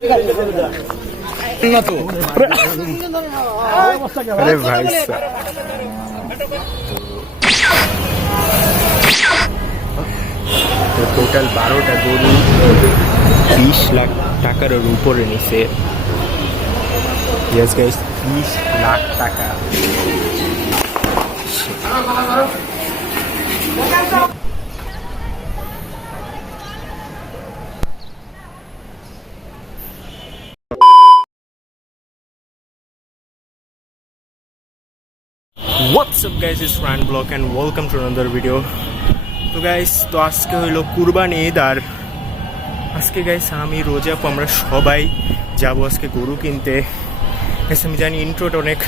अरे भाई টোটাল 12টা গরু 20 লাখ টাকার উপরে নিছে। Yes guys, 20 লাখ টাকা। What's up guys, it's Ryan Block and welcome to another video. তো গাইস, তো আজকে হইলো কুরবানি ঈদ। আর আজকে গাইস আমি রোজাপ আমরা সবাই যাবো আজকে গরু কিনতে। আমি জানি ইন্ট্রোটা অনেক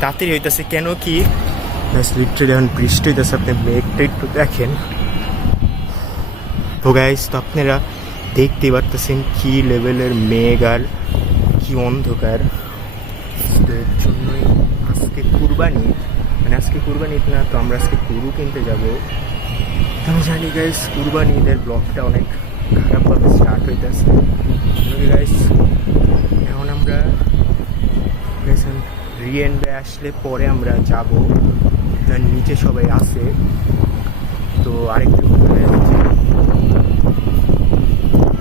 তাড়াতাড়ি হইতেছে, কেন কি লিটারেলি এখন বৃষ্টি হইতেছে, আপনি মেঘটা একটু দেখেন। তো গাইস, তো আপনারা দেখতেই পারতেছেন কি লেভেলের মেঘ আর কি অন্ধকার। এর জন্যই আজকে কুরবানি, মানে আজকে কুরবানি ঈদ না, তো আমরা আজকে গরু কিনতে যাবো। তো আমি জানি গাইস কুরবানি ঈদের ব্লগটা অনেক খারাপভাবে স্টার্ট হইতেছে। গাইস এখন আমরা রিএন্ডে আসলে পরে আমরা যাব, তার নিচে সবাই আছে। তো আরেকটু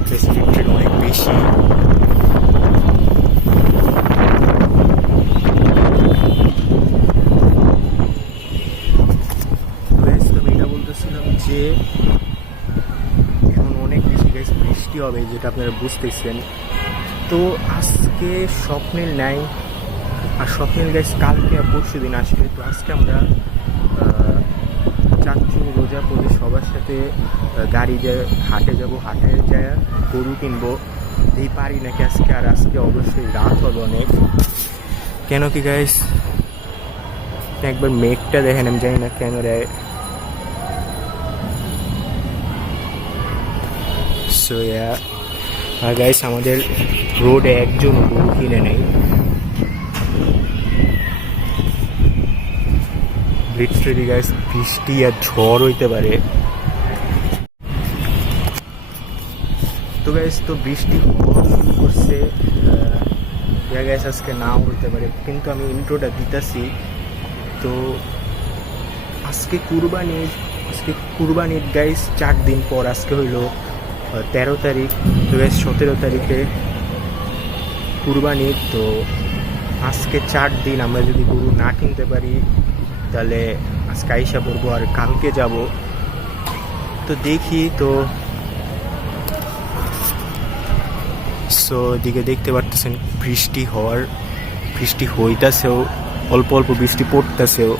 ফেসিলিটি অনেক বেশি। যে এখন অনেক বেশি গাইস বৃষ্টি হবে, যেটা আপনারা বুঝতেছেন। তো আজকে স্বপ্নিল নাই, আর স্বপ্নিল গাইস কালকে পরশু দিন আসবে। তো আজকে আমরা চাচ্চু রোজা পড়ে সবার সাথে গাড়ি দিয়ে হাটে যাব, হাটে যায় গরু কিনবো। এই পারি নাকি আজকে, আর আজকে অবশ্যই রাত হবে অনেক। কেন কি গাইস একবার মেঘটা দেখেন, আমি জানি না ক্যামেরায়। সো আর গাইস আমাদের রোডে একজন গরু কিনে নেই, লিটারেলি গাইস বৃষ্টি আর ঝড় হইতে পারে। তো গাইস তো বৃষ্টি হওয়া শুরু করছে, গাইস আজকে নাও হইতে পারে, কিন্তু আমি ইন্ট্রোটা দিতেছি। তো আজকে কুরবানির গাইস 4 দিন পর, আজকে হইলো 13 তারিখ। তো গাইস 17 তারিখে কুরবানি। তো আজকে 4 দিন আমরা যদি গরু না কিনতে পারি তাহলে আজকে আইসা পড়বো আর কালকে যাব। তো দেখি। তো সো এদিকে দেখতে পারতেছেন বৃষ্টি হইতাছেও, অল্প অল্প বৃষ্টি পড়তেছেও।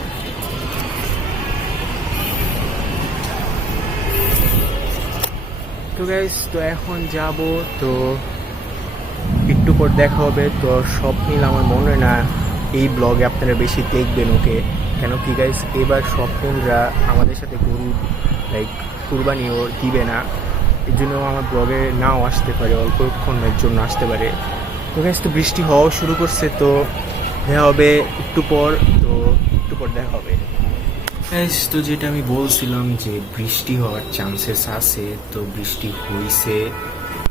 তো গাইস তো এখন যাব, তো একটু পর দেখা হবে। তো স্বপ্নিল আমার মনে হয় না এই ব্লগে আপনারা বেশি দেখবেন ওকে, কেন কি গাইস এবার স্বপ্নিলরা আমাদের সাথে গরু কুরবানিও দিবে না, এর জন্য আমার ব্লগে নাও আসতে পারে, অল্পক্ষণের জন্য আসতে পারে। তো গাইস তো বৃষ্টি হওয়া শুরু করছে, তো দেখা হবে একটু পর দেখা হবে। তো যেটা আমি বলছিলাম যে বৃষ্টি হওয়ার চান্সেস আছে, তো বৃষ্টি হইছে।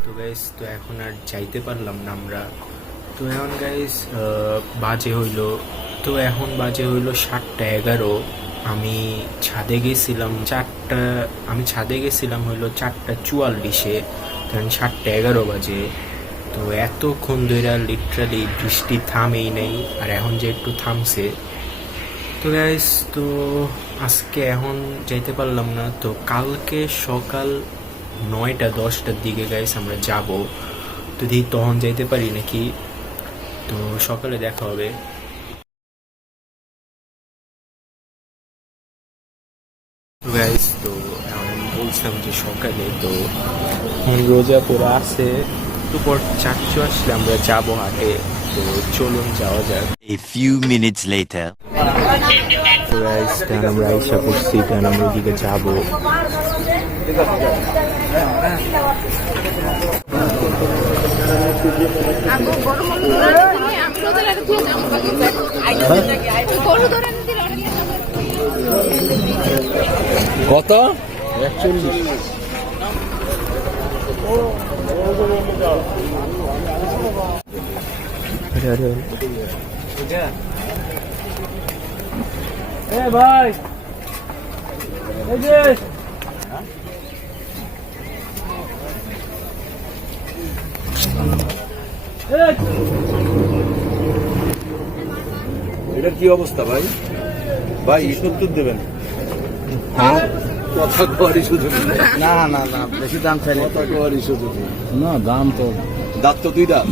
তো গাইস তো এখন আর যাইতে পারলাম না আমরা। তো এখন গাইস বাজে হইলো 7:11। আমি ছাদে গেছিলাম 4:44, তখন 7:11 বাজে। তো এতক্ষণ ধরে লিটারালি বৃষ্টি থামেই নেই, আর এখন যে একটু থামছে। তো গাইস তো আজকে এখন যাইতে পারলাম না, তো কালকে সকাল 9টা-10টার দিকে গাইস আমরা যাব। তো দেখি তখন যাইতে পারি নাকি, তো সকালে দেখা হবে। তো গাইস তো এখন আমি বলছিলাম যে সকালে, তো রোজা পড়া আছে, একটু পর চাচ্চু আসলে আমরা যাবো হাটে। তো চলুন যাওয়া যাক। A few minutes later. তো গাইস আমরা আইসা পড়ছি, কারণ আমরা ওইদিকে যাবো। কত? 41। আরে আরে ভাই এই যে এটা কি অবস্থা ভাই? ভাই 70 দেবেন? কথা কোয়ারি শুধু না না না বেশি দাম চাইলে কথা কোয়ারি শুধু না দাম তো দাঁত তো 2 দাঁত।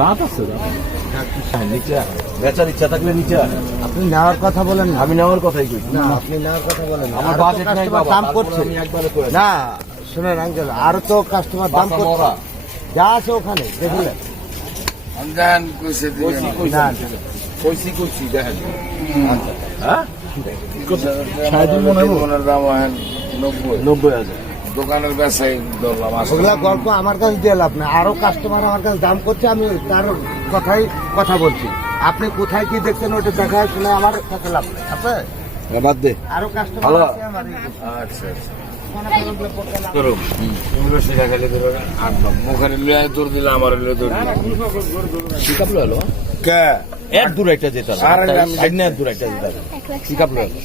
দাঁত আছে নিচে বেচার ইচ্ছা থাকলে নিচে আপনি নেওয়ার কথা বলেন আমি নেওয়ার কথাই কই। না আপনি নেওয়ার কথা বলেন আমার আরো তো বাজেট নাই কাস্টমার বাবা, দাম তারপরে করছে আমি একবারে করে না শুনেন আঙ্কেল আরো তো কাস্টমার দাম বাসা করছে মরা। যা আছে ওখানে দেখলেন কইছি কইছি দেখেন। হ্যাঁ মনের দাম হয় 90,000। দোকানের বেচাই ধরলাম ওগুলা গল্প আমার কাছে দিয়ে লাভ না আরো কাস্টমার আমার কাছে দাম করছে আমি তার কথাই কথা বলছি আপনি কোথায় কি দেখছেন ওটা দেখা শুনে আমার কাছে লাভ নেই আছে বাদ দে। আরো কাস্টমার ভালো। আছে আমার আচ্ছা করুম তুমি বেশি খাইলে ধরো আর মুখের লিয়ে দূর দিলে আমার লিয়ে দূর পিকআপ ললো কে এর দূর একটা যেতে হবে। আর আমি- সাইড না এর দূর একটা যেতে হবে। পিকআপ ললো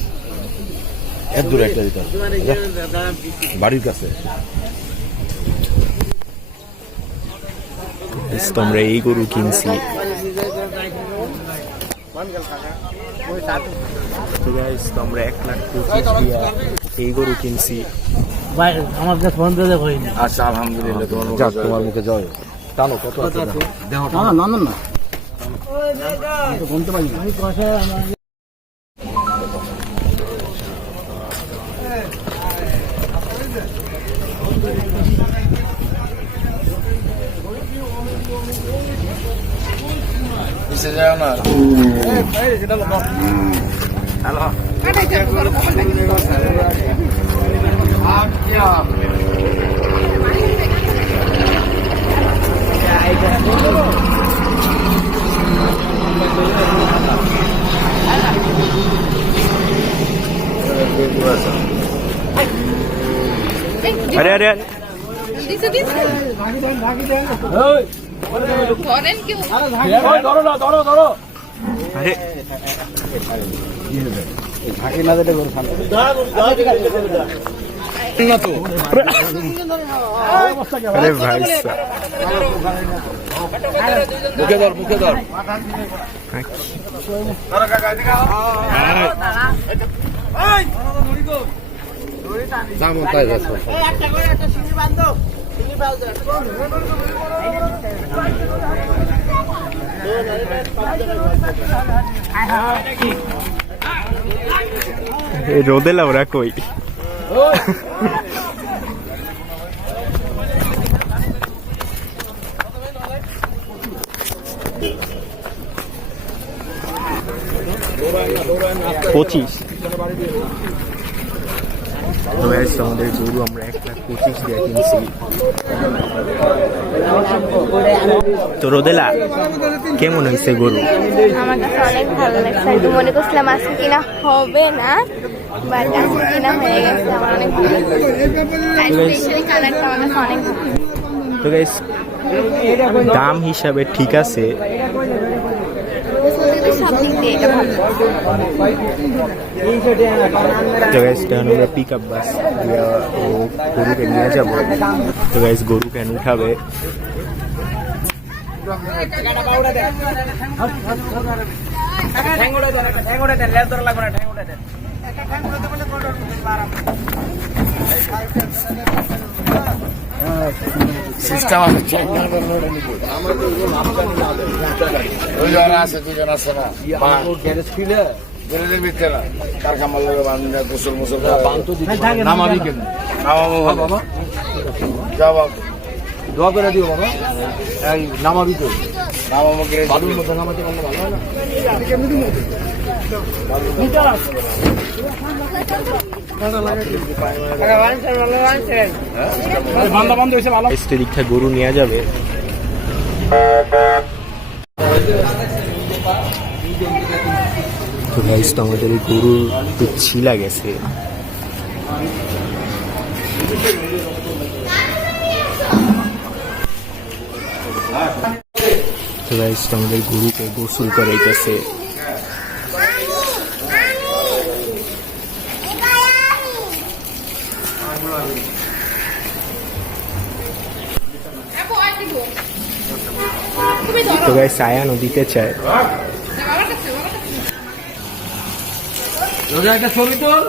এর দূর একটা যেতে হবে। বাড়ির কাছে তোমরা এই গরু কিনছি তো গাইস তোমরা 1,25,000 দিয়া এই গরু কিনছি। ভাই আমার কাছে ফোন দিয়ে হয়নি আচ্ছা আলহামদুলিল্লাহ তোমার মুখে যাক জয়। তোমার মুখে যাও টানো কত আছে দেখো। না না না না আমি তো বলতে পারি আমি পয়সা কিসে যাও না আরে আরে আরে দিছে দিছে ধরেন কেউ আরে ঝাঁকি না দিতে গরু শান্ত আরে ভাই সাহেব। মুখে ধর মুখে ধর। দাম কোথায় যাচ্ছে? এই রোদেলা ওরা কই পঁচিশ আমাদের গরু আমরা 1,25,000 দিয়ে কিনছি। তো রোদেলা কেমন হয়েছে গরু? আমার কাছে অনেক ভালো লাগছে আমি তো মনে করছিলাম আজকে কিনা হবে না বাট আজকে কিনা হয়ে গেছে আমার অনেক ভালো লাগছে কালারটা আমার কাছে অনেক ভালো তো গাইস দাম হিসাবে ঠিক আছে, সব দিক দিয়ে এটা ভালো তো গাইস তখন আমরা পিক আপ বাস দিয়ে ও গরুকে নিয়ে যাবো। তো গাইস গরু কেন উঠাবে সিস্টেম আছে দুজন আছে দুজন আছে না গ্যারেজ খুলে বেরোদের ভিতরে না কার কামাল লোক বান্ধব গোসল মোসল নামাবি কেন? নামাবো বাবা যাও বাবু দোয়া করে দিও বাবা। এই নামাবি তো নামাবো করে বালুর মধ্যে নামাতে পারলে ভালো হয় না? এসটি দীক্ষা গরু নিয়ে যাবে। তো গাইস তো আমাদের এই গরুর একটু ছিলা গেছে, তো তো গাইস আমাদের গরুকে গোসল করাইতেছে। তো গাইস আয়ানও দিতে চায়। একটা ছবি তোল।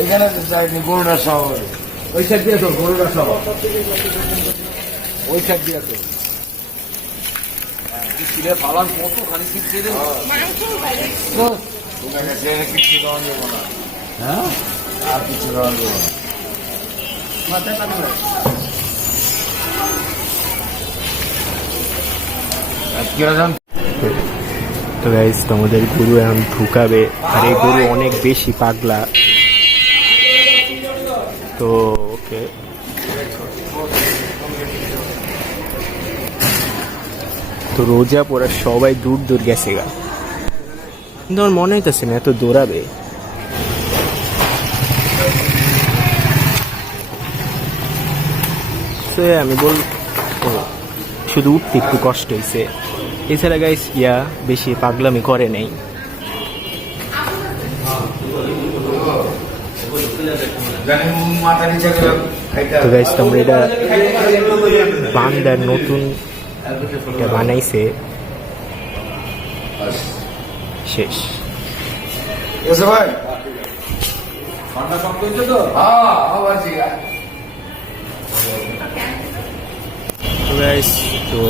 এখানে গরুটা সহ ওই সাইড দিয়ে তো গরুটা সহ ওই সাইড দিয়ে তো ফালান কত খালি কিনছে রে কিছু দেওয়া যাবো না। হ্যাঁ আর কিছু দেওয়া যাবো না। তো গাইস তোমাদের গরু এখন ঢুকাবে, আর এই গরু অনেক বেশি পাগলা। তো ওকে তো রোজা পড়া সবাই দূর দূর গেছে গা, কিন্তু আমার মনে হইতেছে না এত দৌড়াবে। আমি বল শুধু উঠতে একটু কষ্ট হয়েছে, এছাড়া গাইস বেশি পাগলামি করে নাই। তো গাইস তোমরা এটা বান্দার নতুন এটা বানাইছে শেষ। ভাই ঠান্ডা কম করছে তো গাইস তো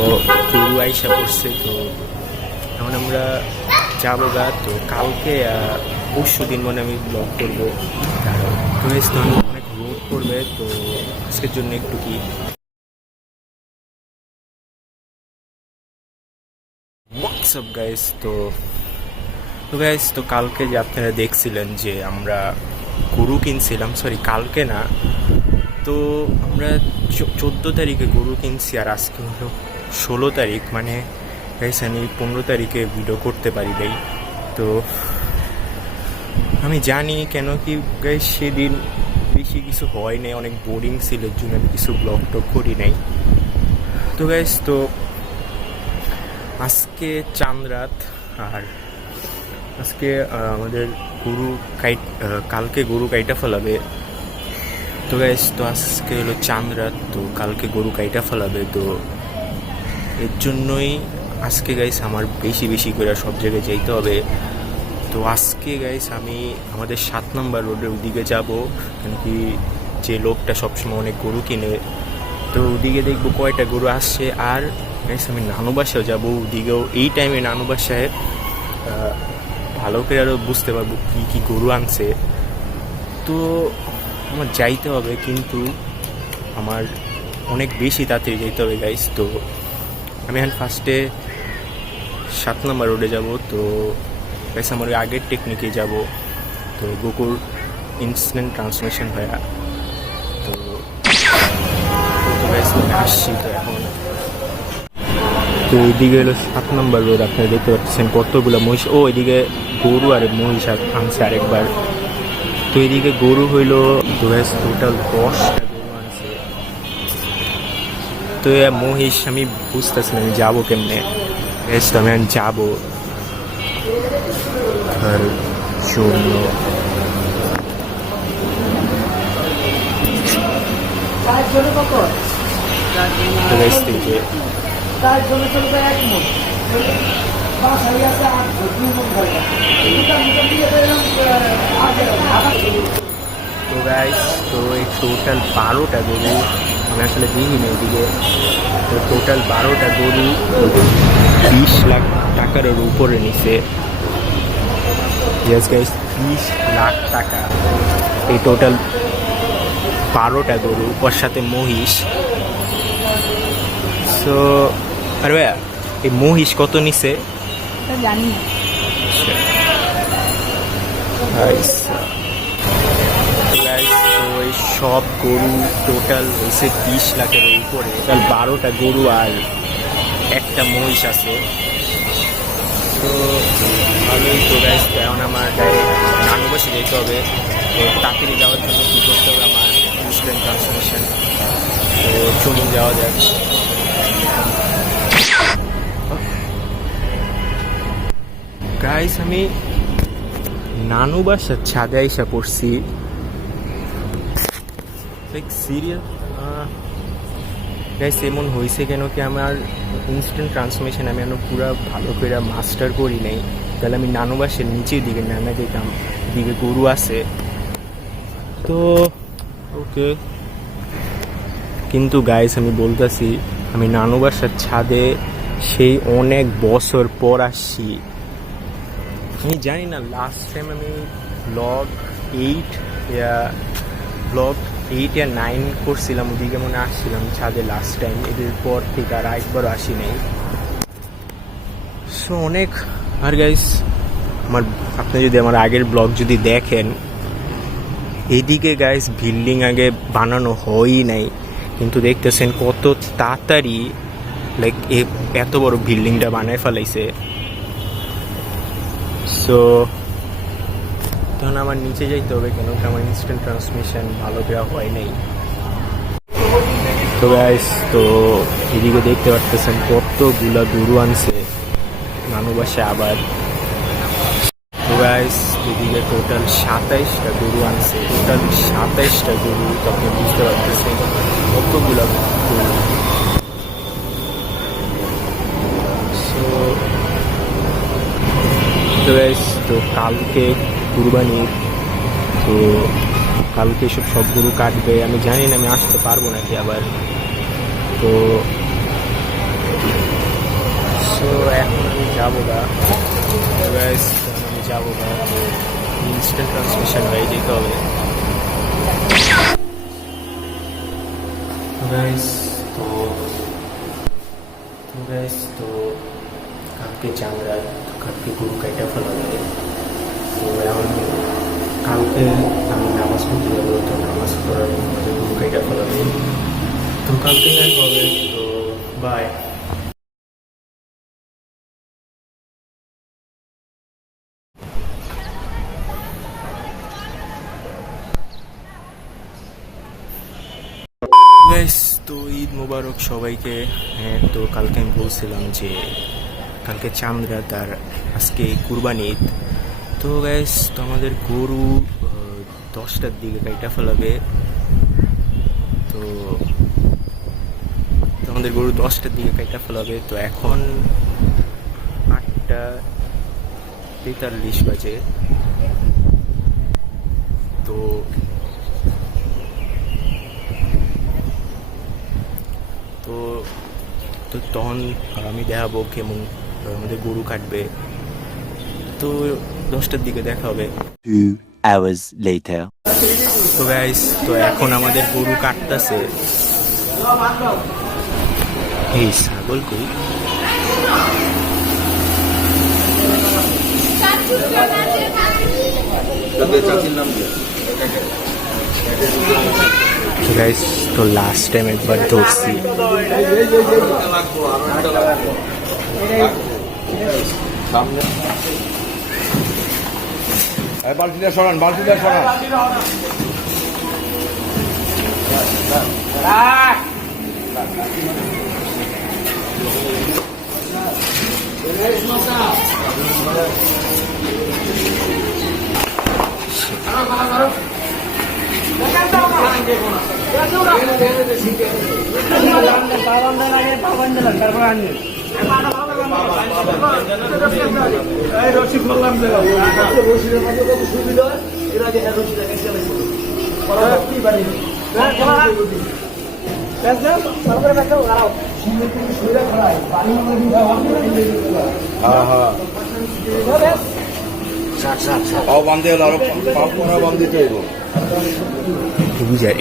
গরু আইসা পড়ছে। তো এখন আমরা যাবো গা। তো কালকে পরশু দিন মানে আমি ব্লগ করবো। তো গাইস তো অনেক রোদ করবে, তো আজকের জন্য একটু কি হোয়াটসঅ্যাপ গাইস। তো গাইস তো কালকে যে আপনারা দেখছিলেন যে আমরা গরু কিনছিলাম, সরি কালকে না, তো আমরা 14 তারিখে গরু কিনছি, আর আজকে হলো 16 তারিখ। মানে গাইস আমি 15 তারিখে ভিডিও করতে পারি নাই। তো আমি জানি কেন কি গাইস সেদিন বেশি কিছু হয় নাই, অনেক বোরিং ছিল, এর জন্য আমি কিছু ব্লগ টক করি নাই। তো গাইস তো আজকে চাঁদ রাত, আর আজকে আমাদের গরু কালকে গরু কাইটা ফেলাবে। তো গাইস তো আজকে হলো চাঁদ রাত, তো কালকে গরু কাইটা ফেলাবে। তো এর জন্যই আজকে গাইস আমার বেশি বেশি করে সব জায়গায় যাইতে হবে। তো আজকে গাইস আমি আমাদের 7 নম্বর রোডের ওদিকে যাব, কেন কি যে লোকটা সবসময় অনেক গরু কিনে, তো ওদিকে দেখবো কয়টা গরু আসছে। আর গাইস আমি নানু বাসাও যাবো, ওদিকেও এই টাইমে নানু বাসায় ভালো করে আরও বুঝতে পারবো কী কী গরু আনছে। তো আমার যাইতে হবে, কিন্তু আমার অনেক বেশি তাড়াতাড়ি যাইতে হবে গাইস। তো আমি এখন ফার্স্টে 7 নম্বর রোডে যাব। তো গাইস আমার ওই আগের টেকনিকে যাব, তো গোকুল ইনস্ট্যান্ট ট্রান্সমিশন হয়। তো গাইস আমি আসছি। তো এখন তো এইদিকে হলো 7 নম্বর রোড, আপনারা দেখতে পাচ্ছেন কতগুলো মহিষ। ও এদিকে গরু আর মহিষ আনছে আরেকবার। তো এদিকে গরু হইলো টোটাল 10টা গরু আনছে। তো মহিষ আমি বুঝতেছি না আমি যাবো কেমনে। তো আমি এখন যাবো আর জন্য। তো গাইস থেকে তো গাইস তো এই টোটাল 12টা গরু আমি আসলে দিইনি এদিকে। তো টোটাল 12টা গরু 20 লাখ টাকার উপরে নিছে। ইয়েস গাইস 20 লাখ টাকা এই টোটাল 12টা গরু, ওর সাথে মহিষ। সো আর ভাইয়া এই মহিষ কত নিছে জানি না। তো এই সব গরু টোটাল হয়েছে 20 লাখের উপরে। টোটাল 12টা গরু আর একটা মহিষ আছে। তো ভালোই। তো গাইস এখন আমার নানু বাসে যেতে হবে। তো তাড়াতাড়ি যাওয়ার জন্য কী করতে হবে, আমার ইনস্ট্যান্ট ট্রান্সমিশন চলুন যাওয়া যাক। গাইস আমি নানু বাসার ছাদে আইসা পড়ছি। লাইক সিরিয়াস গাইস, এমন হয়েছে কেন কি আমার ইনস্ট্যান্ট ট্রান্সমিশন আমি এখন পুরো ভালো করে মাস্টার করি নাই। তাহলে আমি নানু বাসের নিচের দিকে নামে দেখলাম দিকে গরু আছে তো ওকে। কিন্তু গাইস আমি বলতেছি আমি নানু বাসার ছাদে সেই অনেক বছর পর আসছি। আমি জানি না লাস্ট টাইম আমি ব্লগ 8 ইয়া 9 করছিলাম, ওদিকে মনে আসছিলাম ছাদে লাস্ট টাইম। এদের পর থেকে আর একবারও আসি নাই। সো অনেক আর গাইস আপনি যদি আমার আগের ব্লগ যদি দেখেন, এইদিকে গাইস বিল্ডিং আগে বানানো হয়ই নাই, কিন্তু দেখতেছেন কত তাড়াতাড়ি লাইক এত বড় বিল্ডিংটা বানায় ফেলাইছে। সো তখন আমার নিচে যাইতে হবে কেন কি আমার ইনস্ট্যান্ট ট্রান্সমিশন ভালো দেওয়া হয় নাই। তো গাইস তো এদিকে দেখতে পারতেছেন কতগুলা গরু আনছে নানু বাসে আবার। তো গাইস এদিকে টোটাল 27টা গরু আনছে, টোটাল 27টা গরু। তো আপনি বুঝতে পারতেছেন কতগুলা গরু। সো তো গাইস তো কালকে কুরবানি, তো কালকে সব গরু কাটবে। আমি জানি না আমি আসতে পারবো নাকি আবার। তো সো এখন আমি যাবো গা গাইস, আমি যাবো গা। তো ইনস্ট্যান্ট ট্রান্সমিশন হয়ে যেতে হবে গাইস। তো কালকে চামড়া, কালকে গরু কাইটা ফেলা যাবে। তো এখন কালকে আমি নামাজ পড়তে যাবো, তো নামাজ পড়ার মধ্যে গরু কাইটা ফেলা যাবে। তো কালকে দেখা হবে, তো বাই। তো ঈদ মোবারক সবাইকে। হ্যাঁ, তো কালকে আমি বলছিলাম যে কালকে চামড়া তার আজকে কুরবানি ঈদ। তো গাইস তো আমাদের গরু 10টার দিকে কাইটা ফেলাবে। তো আমাদের গরু 10টার দিকে কাইটা ফেলাবে। তো এখন 8:43 বাজে। তো তখন আমি দেখাবো কেমন আমাদের গরু কাটবে। তো 10টার দিকে দেখা হবে। 2 hours later. তো গাইস তো এখন আমাদের গরু কাটতেছে। এই ছাগল কই? গাইস তো লাস্ট টাইম একবার ধরছি। বালতিটা সরান, বালতিটা সরান। বান্ধে হলো আরো বান্ধিতে হইব বুঝাই।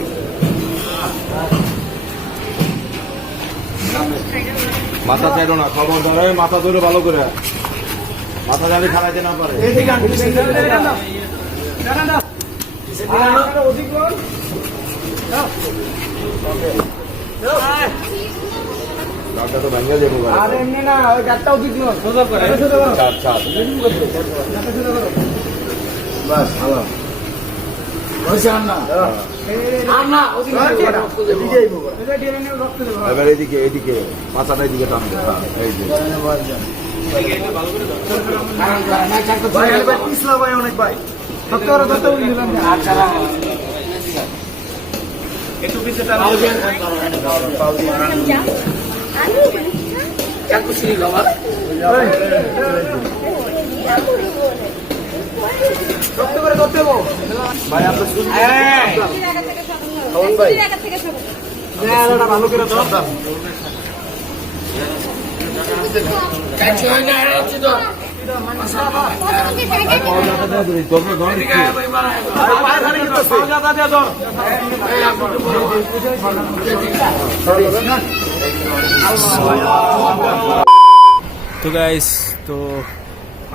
মাথা চাইলো না, খবর ধরে মাথা ধরে ভালো করে, মাথা জানি খারাইতে না পারে। গাড়টা তো ভেঙে যাবো। আর এমনি না, ওই গাড়টাও দিক সোজা করে বাস ভালো। এবার এদিকে এদিকে মাথাটা এদিকে টানবে, হ্যাঁ, এই যে তো গাইস, তো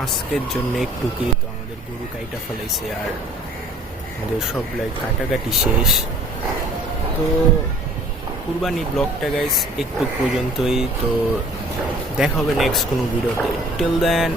আজকের জন্য একটু কি, তো আমাদের গরু কাইটা ফেলাইছে আর আমাদের সব কাটাকাটি শেষ। তো কুরবানি ব্লগটা গাইস একটু পর্যন্তই। তো দেখা হবে নেক্সট কোনো ভিডিওতে। টিল দেন।